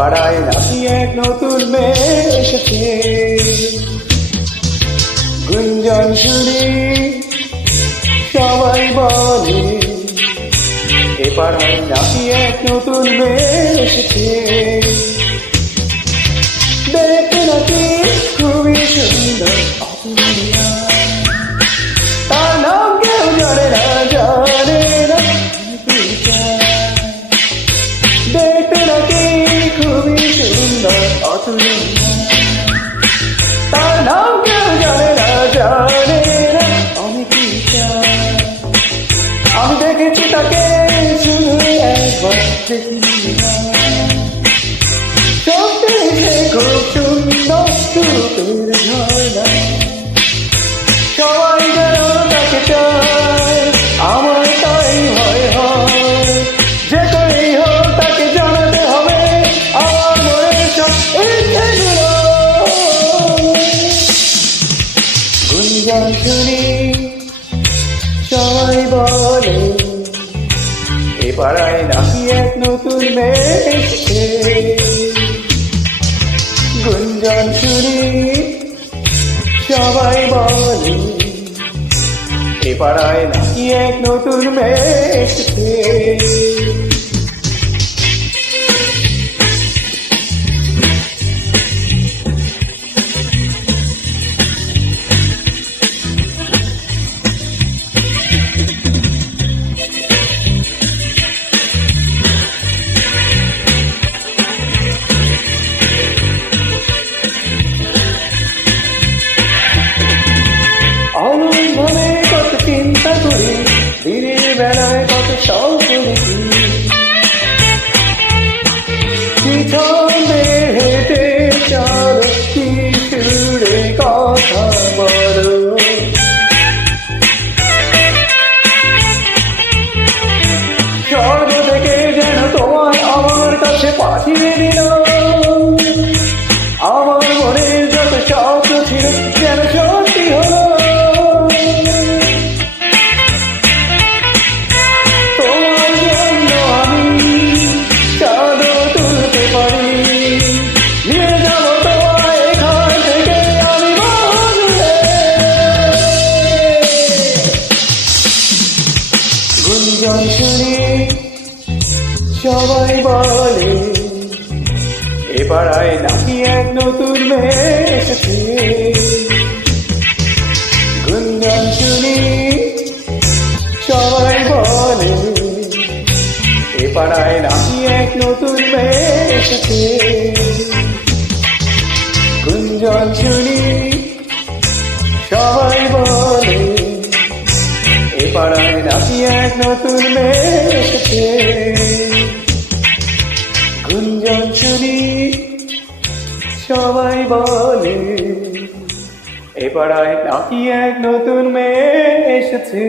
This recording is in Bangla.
পাড়ায় নাকি এক নতুন মেয়ে এসেছে। গুঞ্জন শুনি সবাই বলে এ পাড়ায় নাকি এক নতুন মেয়ে এসেছে। দেখতে নাকি খুবই সুন্দর অতুলনীয়, তার নাম কেউ জানে না, জানে না। দেখতে নাকি খুবই সুন্দর অতুলনীয়, তার নাম কেউ জানে না, জানে না। অনেকেই চায় আমি দেখেছি তাকে, শুধু একবার দেখিনি না। সত্যি সে খুব সুন্দর রূপের ঝর্ণা, সবাই যেন তাকে চায়, আমার তাই ভয় হয়। যে করেই হোক তাকে জানাতে হবে আমার মনের সব ইচ্ছেগুলো। গুঞ্জন শুনি সবাই বলে এ পাড়ায় নাকি এক নতুন মেয়ে এসেছে। গুঞ্জন শুনি সবাই বলে এ পাড়ায় নাকি এক নতুন মেয়ে এসেছে। ভাবে কত চিন্তা করি, দিনের বেলায় কত শখ দেখি, পিছনে হেঁটে চলো কি সুরে কথা বলো। স্বর্গ থেকে যেন তোমায় আমার কাছে পাঠিয়ে দিল, আমার মনের যত শখ ছিল যেন সত্যি হলো। গুঞ্জন শুনি সবাই বলে এ পাড়ায় নাকি এক নতুন মেয়ে এসেছে। গুঞ্জন শুনি সবাই বলে এ পাড়ায় নাকি এক নতুন মেয়ে এসেছে। গুঞ্জন শুনি সবাই বলে এ পাড়ায় নাকি এক নতুন মেয়ে এসেছে। গুঞ্জন শুনি সবাই বলে এ পাড়ায় নাকি এক নতুন মেয়ে এসেছে।